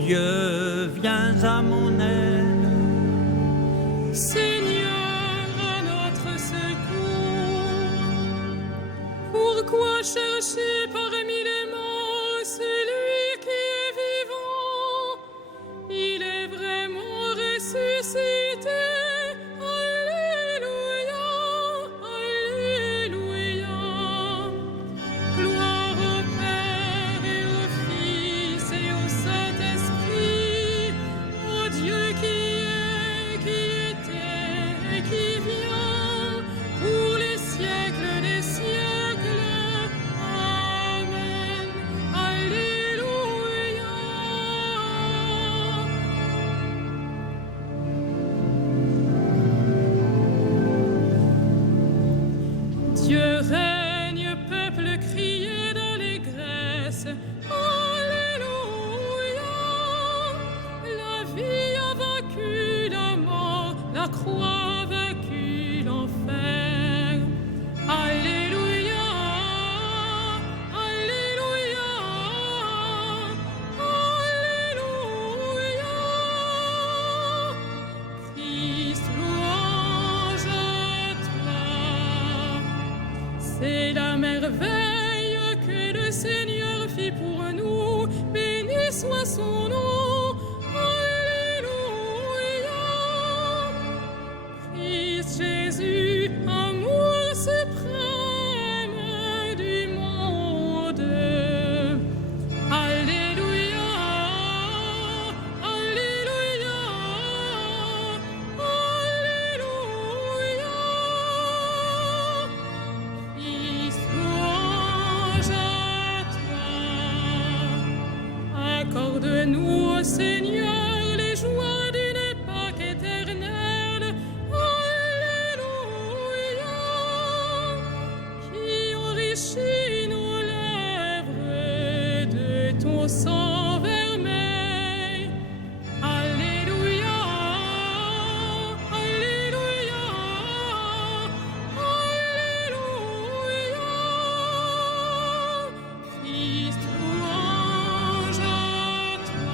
Dieu, viens à mon aide. Seigneur, à notre secours. Pourquoi chercher parmi les morts celui qui est vivant? Il est vraiment ressuscité. Alléluia, Alléluia. Gloire au Père et au Fils et au Saint-Esprit, au Dieu qui est, qui était et qui vient, pour les siècles des siècles. Amen. Alléluia. Dieu règne, peuple, criez d'allégresse. Alléluia. La vie a vaincu la mort, la croix a vaincu l'enfer. Alléluia. Alléluia. Alléluia. Christ, louange à toi. C'est la merveille que le Seigneur fit pour nous. Béni soit son nom. Alléluia. Christ Jésus, amour suprême du monde. Alléluia. Alléluia. Alléluia. Christ, louange à toi. Accorde-nous, ô Seigneur, les joies d'une Pâque éternelle. Alléluia. Qui enrichit nos lèvres de ton sang vermeil. Alléluia. Alléluia. Alléluia. Christ, louange à toi.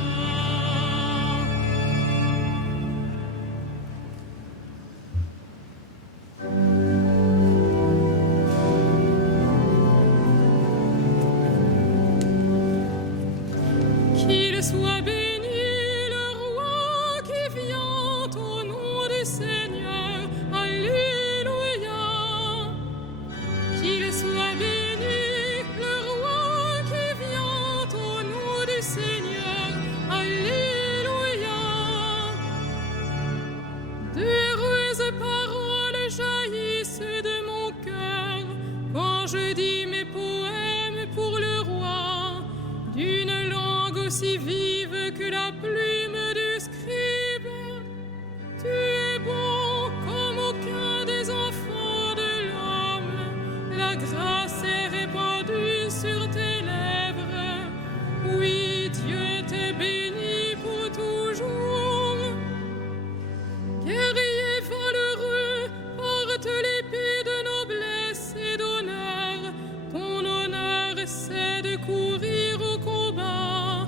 Qu'il soit béni le roi qui vient au nom du Seigneur. Alléluia. Qu'il soit béni le roi qui vient au nom du Seigneur. Alléluia. D'heureuses paroles jaillissent de mon cœur quand je dis mes poèmes pour le roi, d'une langue aussi vive que la plume du scribe. Tu es bon comme aucun des enfants de l'homme. La grâce est répandue sur tes lèvres. Oui, Dieu t'est béni pour toujours. Guerrier valeureux, porte l'épée de noblesse et d'honneur. Ton honneur, c'est de courir au combat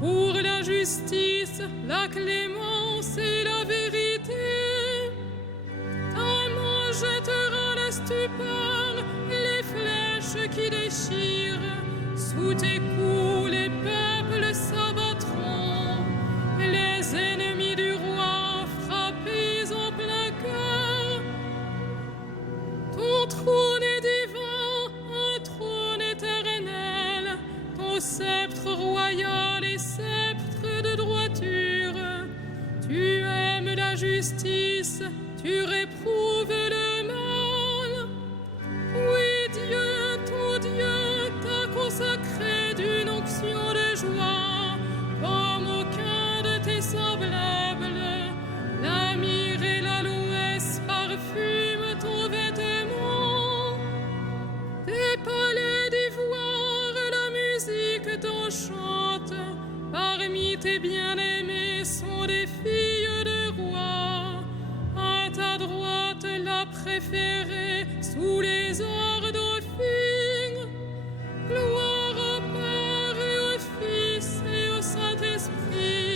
pour la justice, la clémence et la vérité. Ta main jettera la stupeur, les flèches qui déchirent. Sous tes coups, les peuples s'abattront. Les ennemis du roi frappés en plein cœur. Ton trône est divin, un trône éternel. Ton sceptre royal est sceptre de droiture. Tu aimes la justice, tu réprouves le mal. Oui, Dieu, ton Dieu, t'a consacré d'une onction de joie, comme aucun de tes semblables. La myrrhe et l'aloès parfument ton vêtement. Des palais d'ivoire, la musique t'enchante. Parmi tes bien-aimés sont des filles de rois. À ta droite, la préférée, sous les ors dauphines. Gloire au Père et au Fils et au Saint-Esprit,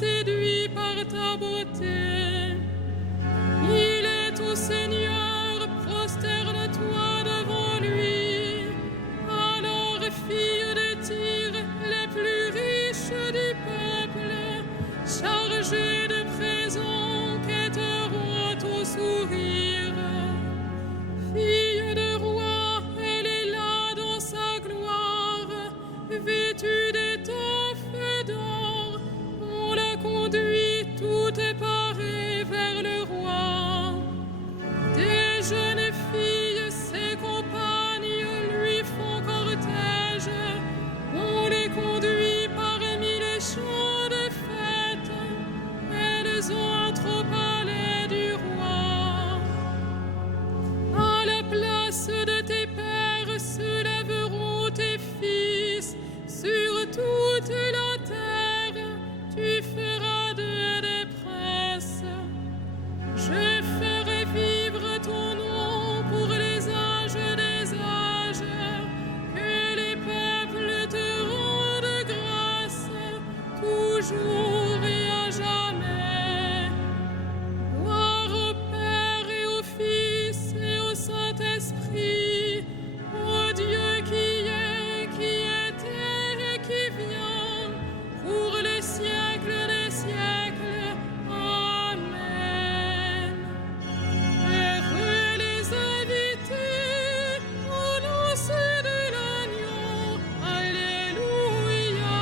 séduit par ta beauté. Il est ton Seigneur, prosterne-toi devant lui. Alors, fille de Tyr, les plus riches du peuple, chargés de présents, quêteront ton sourire. Fille de roi, elle est là dans sa gloire, vêtue d'étoffe d'or. On la conduit tout éparée vers le roi. Des jeunes filles, ses compagnes, lui font cortège. On les conduit parmi les champs de fête. Elles entrent au palais du roi. À la place de tes pères se lèveront tes fils. Sur toute la terre, tu feras de détresse. Je ferai vivre ton nom pour les âges des âges. Que les peuples te rendent grâce, toujours et à jamais. Gloire au Père et au Fils et au Saint-Esprit, au Dieu qui est, qui était et qui vient, pour les siècles des siècles. Amen. Heureux les invités aux noces de l'agneau. Alléluia.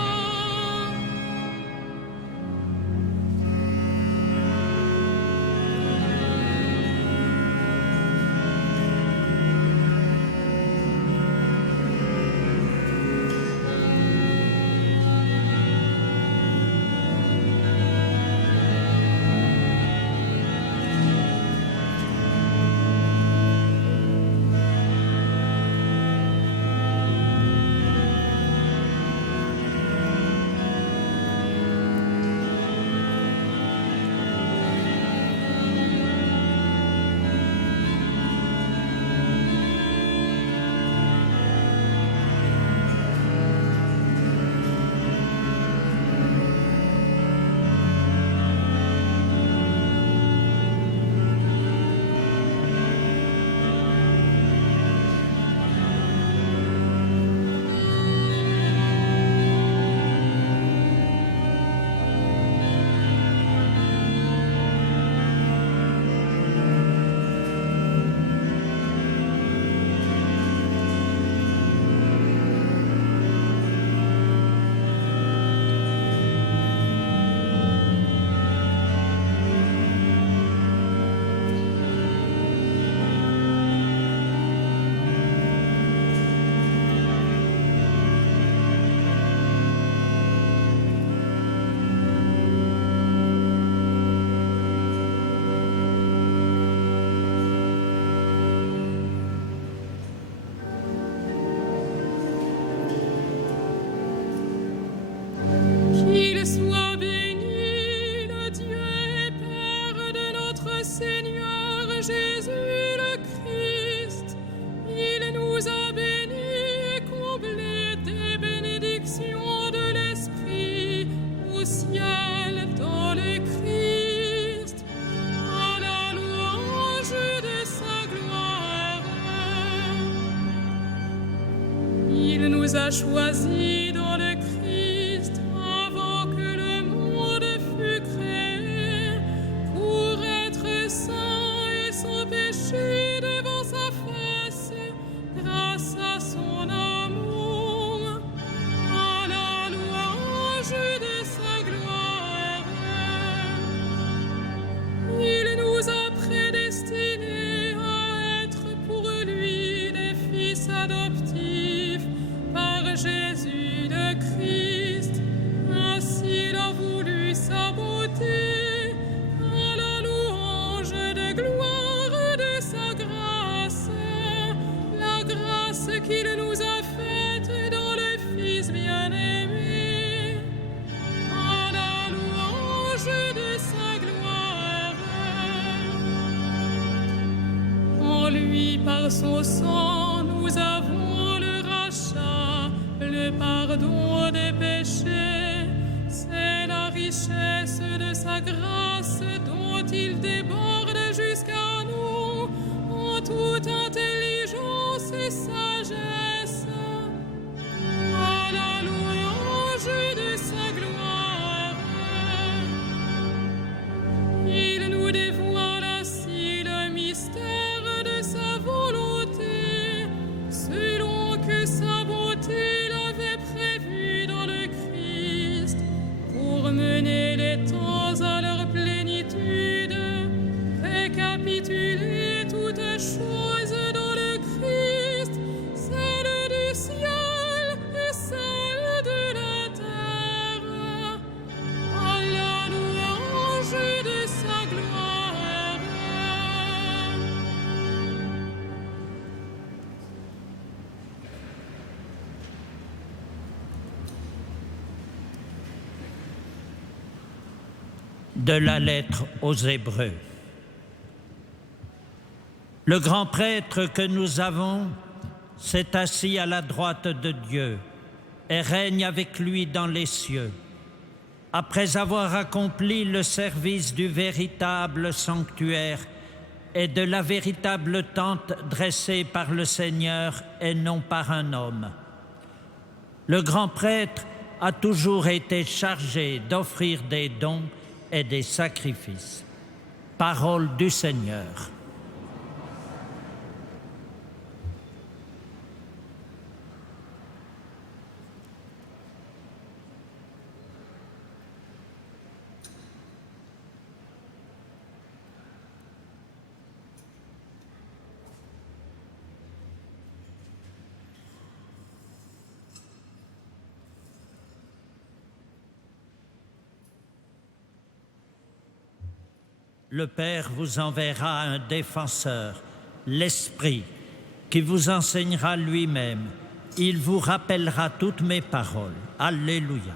Qu'il soit béni, le Dieu et Père de notre Seigneur Jésus le Christ. Il nous a bénis et comblés des bénédictions de l'Esprit au ciel dans le Christ, à la louange de sa gloire. Il nous a choisis dans le Christ avant que le monde fût créé, pour être saints et sans péché devant sa face, grâce à son amour, à la louange de sa gloire. Il nous a prédestinés à être pour lui des fils adoptifs par Jésus le Christ. Ainsi il a voulu sa beauté, à la louange de gloire de sa grâce, la grâce qu'il nous a faite dans le Fils bien-aimé, à la louange de sa gloire. En lui, par son sang, nous avons le rachat, le pardon des péchés. C'est la richesse de sa grâce dont il déborde jusqu'à nous en toute intelligence et sagesse. À la louange de sa gloire, il nous dévoile ainsi le mystère de sa volonté, selon que sa bonté l'avait prévu dans le Christ, pour mener les temps à leur plénitude, récapituler toutes choses dans le Christ, celle du ciel et celle de la terre, à la louange de sa gloire. De la lettre aux Hébreux. Le grand prêtre que nous avons s'est assis à la droite de Dieu et règne avec lui dans les cieux. Après avoir accompli le service du véritable sanctuaire et de la véritable tente dressée par le Seigneur et non par un homme, le grand prêtre a toujours été chargé d'offrir des dons et des sacrifices. Parole du Seigneur. Le Père vous enverra un défenseur, l'Esprit, qui vous enseignera lui-même. Il vous rappellera toutes mes paroles. Alléluia.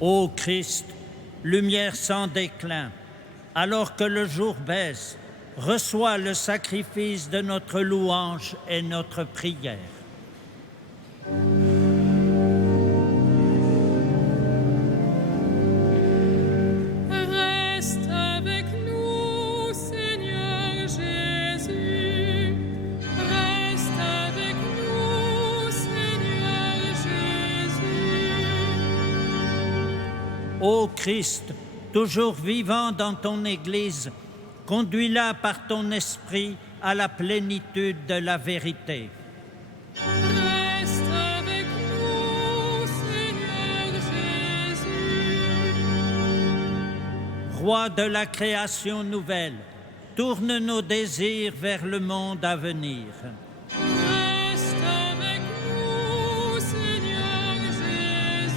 Ô Christ, lumière sans déclin, alors que le jour baisse, reçois le sacrifice de notre louange et notre prière. Reste avec nous, Seigneur Jésus. Reste avec nous, Seigneur Jésus. Ô Christ, toujours vivant dans ton Église, conduis-la par ton esprit à la plénitude de la vérité. Reste avec nous, Seigneur Jésus. Roi de la création nouvelle, tourne nos désirs vers le monde à venir. Reste avec nous, Seigneur Jésus.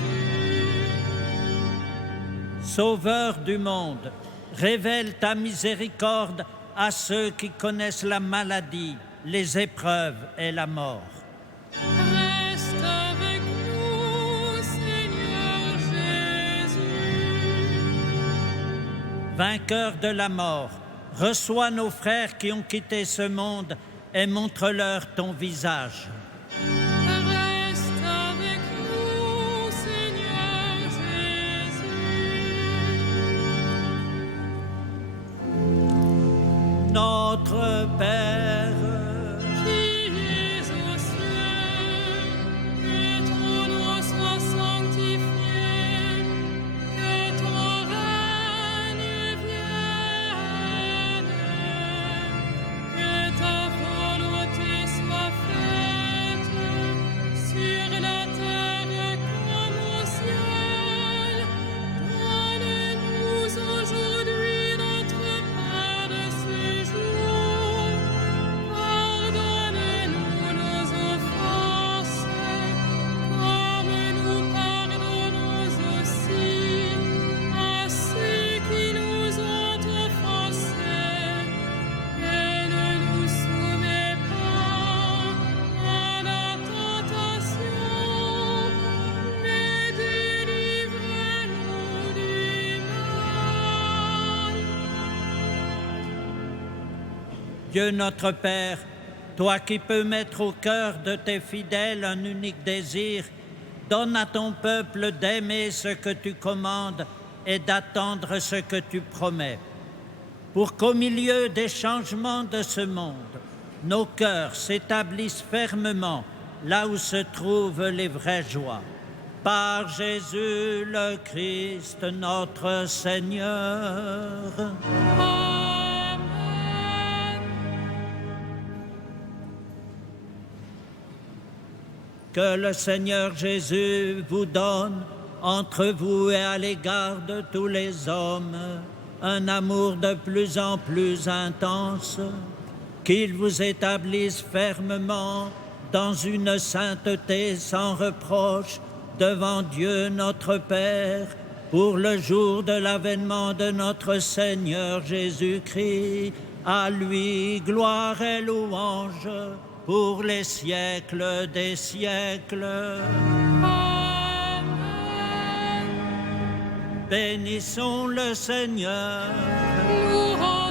Sauveur du monde, révèle ta miséricorde à ceux qui connaissent la maladie, les épreuves et la mort. Reste avec nous, Seigneur Jésus. Vainqueur de la mort, reçois nos frères qui ont quitté ce monde et montre-leur ton visage. Reste avec nous, Seigneur Jésus. Notre Père, Qui es aux cieux, que ton nom soit sanctifié, que ton règne vienne, que ta volonté soit faite sur la terre comme au ciel. Donne-nous aujourd'hui notre pain de ce jour. Pardonne-nous nos offenses, comme nous pardonnons aussi à ceux qui nous ont offensés. Et ne nous soumets pas à la tentation, mais délivre-nous du mal. Dieu notre Père, toi qui peux mettre au cœur de tes fidèles un unique désir, donne à ton peuple d'aimer ce que tu commandes et d'attendre ce que tu promets, pour qu'au milieu des changements de ce monde, nos cœurs s'établissent fermement là où se trouvent les vraies joies. Par Jésus le Christ, notre Seigneur. Amen. Que le Seigneur Jésus vous donne, entre vous et à l'égard de tous les hommes, un amour de plus en plus intense, qu'il vous établisse fermement dans une sainteté sans reproche devant Dieu notre Père, pour le jour de l'avènement de notre Seigneur Jésus-Christ. À lui, gloire et louange pour les siècles des siècles. Amen. Bénissons le Seigneur. Nous rendons